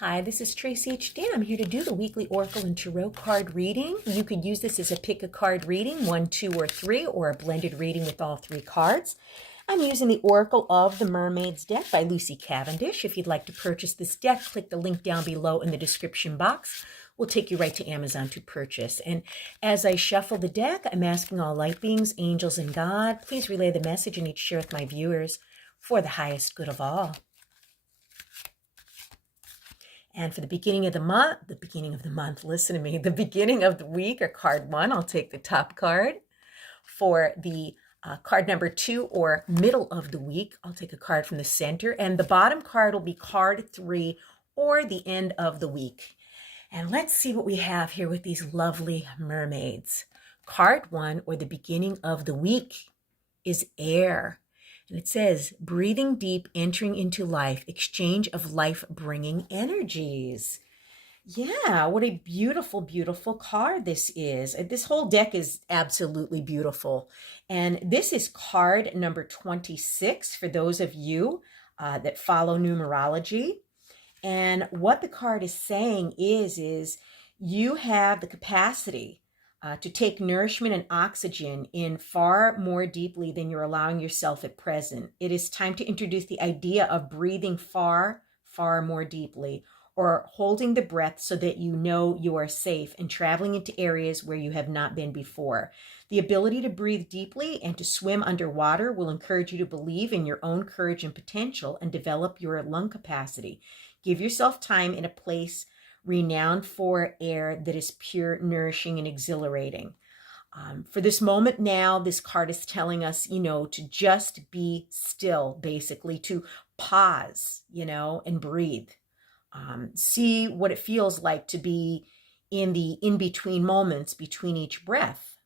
Hi, this is Tracy H. Dan. I'm here to do the weekly Oracle and Tarot card reading. You could use this as a pick a card reading, 1, 2, or 3, or a blended reading with all 3 cards. I'm using the Oracle of the Mermaids deck by Lucy Cavendish. If you'd like to purchase this deck, click the link down below in the description box. We'll take you right to Amazon to purchase. And as I shuffle the deck, I'm asking all light beings, angels, and God, please relay the message I need to share with my viewers for the highest good of all. And for the beginning of the month, listen to me, the beginning of the week or card 1, I'll take the top card. For the card number 2 or middle of the week, I'll take a card from the center. And the bottom card will be card 3 or the end of the week. And let's see what we have here with these lovely mermaids. Card 1 or the beginning of the week is air. And it says, breathing deep, entering into life, exchange of life-bringing energies. Yeah, what a beautiful, beautiful card this is. This whole deck is absolutely beautiful. And this is card number 26 for those of you that follow numerology. And what the card is saying is you have the capacity to take nourishment and oxygen in far more deeply than you're allowing yourself at present. It is time to introduce the idea of breathing far, far more deeply, or holding the breath so that you know you are safe and traveling into areas where you have not been before. The ability to breathe deeply and to swim underwater will encourage you to believe in your own courage and potential and develop your lung capacity. Give yourself time in a place renowned for air that is pure, nourishing, and exhilarating. For this moment now, this card is telling us, to just be still, basically, to pause, and breathe. See what it feels like to be in the in-between moments between each breath.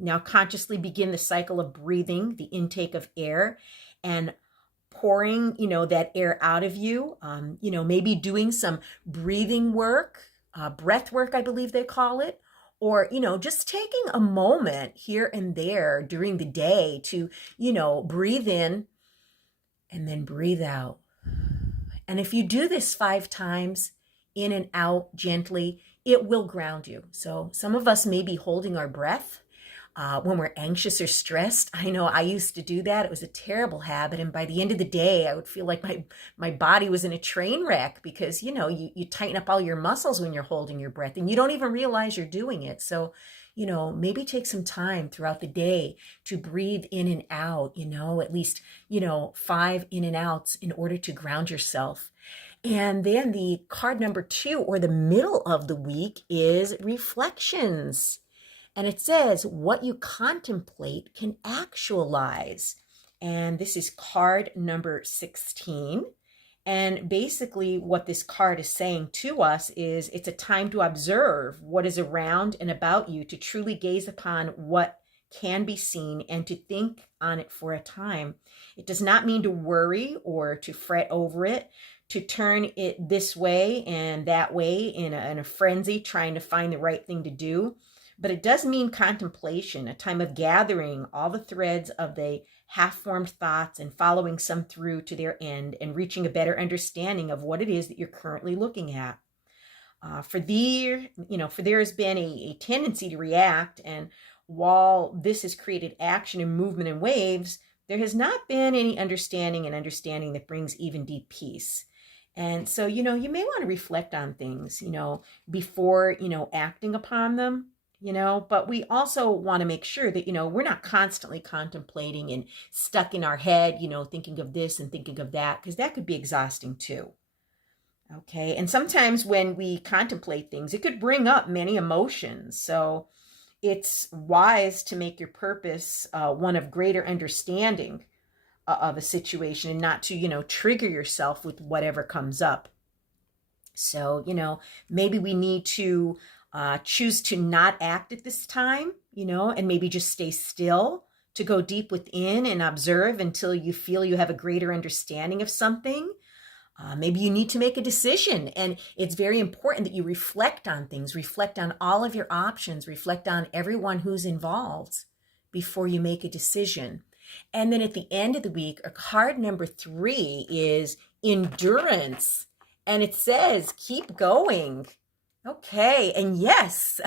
Now consciously begin the cycle of breathing, the intake of air, and pouring, that air out of you, maybe doing some breathing work, breath work, I believe they call it, or, just taking a moment here and there during the day to, breathe in and then breathe out. And if you do this 5 times, in and out gently, it will ground you. So some of us may be holding our breath when we're anxious or stressed. I know I used to do that. It was a terrible habit. And by the end of the day, I would feel like my body was in a train wreck because, you tighten up all your muscles when you're holding your breath and you don't even realize you're doing it. So, maybe take some time throughout the day to breathe in and out, at least, 5 in and outs in order to ground yourself. And then the card number 2 or the middle of the week is reflections. And it says, what you contemplate can actualize. And this is card number 16. And basically what this card is saying to us is it's a time to observe what is around and about you, to truly gaze upon what can be seen and to think on it for a time. It does not mean to worry or to fret over it, to turn it this way and that way in a frenzy, trying to find the right thing to do. But it does mean contemplation, a time of gathering all the threads of the half-formed thoughts and following some through to their end and reaching a better understanding of what it is that you're currently looking at. For there has been a tendency to react, and while this has created action and movement in waves, there has not been any understanding that brings even deep peace. And so, you may want to reflect on things, before, acting upon them. But we also want to make sure that, we're not constantly contemplating and stuck in our head, thinking of this and thinking of that, because that could be exhausting too. Okay. And sometimes when we contemplate things, it could bring up many emotions. So it's wise to make your purpose one of greater understanding of a situation and not to, trigger yourself with whatever comes up. So, maybe we need to choose to not act at this time, and maybe just stay still, to go deep within and observe until you feel you have a greater understanding of something. Maybe you need to make a decision, and it's very important that you reflect on things, reflect on all of your options, reflect on everyone who's involved before you make a decision. And then at the end of the week, card number 3 is endurance And it says, keep going. Okay. And yes,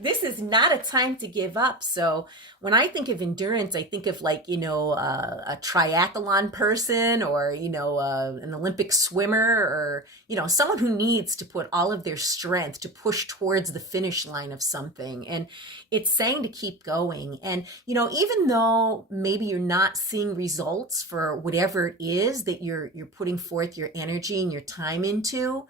this is not a time to give up. So when I think of endurance, I think of like, a triathlon person or, an Olympic swimmer or, someone who needs to put all of their strength to push towards the finish line of something. And it's saying to keep going. And, even though maybe you're not seeing results for whatever it is that you're putting forth your energy and your time into,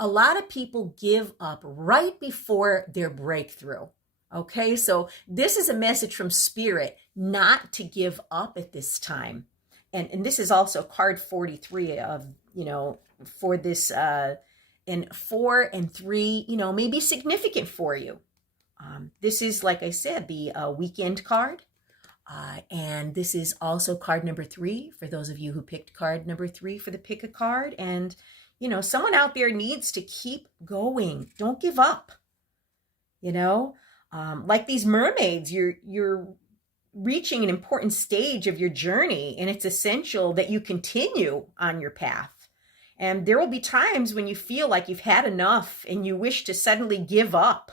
a lot of people give up right before their breakthrough. Okay, so this is a message from Spirit not to give up at this time. And this is also card 43 of, for this, and 4 and 3, may be significant for you. This is, like I said, the weekend card. And this is also card number 3 for those of you who picked card number 3 for the pick a card. And someone out there needs to keep going. Don't give up. Like these mermaids, you're reaching an important stage of your journey, and it's essential that you continue on your path. And there will be times when you feel like you've had enough and you wish to suddenly give up.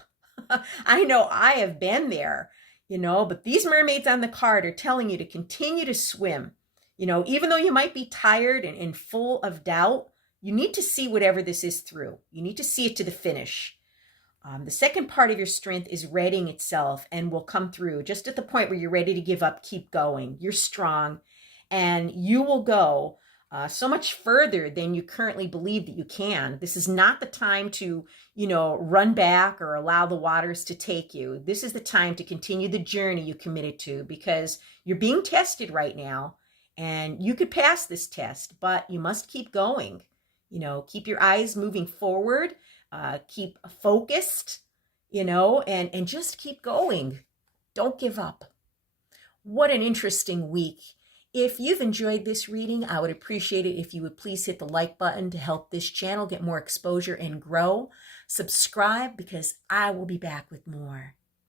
I know I have been there, but these mermaids on the card are telling you to continue to swim. Even though you might be tired and full of doubt, you need to see whatever this is through. You need to see it to the finish. The second part of your strength is readying itself and will come through just at the point where you're ready to give up. Keep going. You're strong and you will go so much further than you currently believe that you can. This is not the time to, run back or allow the waters to take you. This is the time to continue the journey you committed to, because you're being tested right now and you could pass this test, but you must keep going. Keep your eyes moving forward, keep focused, and just keep going. Don't give up. What an interesting week. If you've enjoyed this reading, I would appreciate it if you would please hit the like button to help this channel get more exposure and grow. Subscribe, because I will be back with more.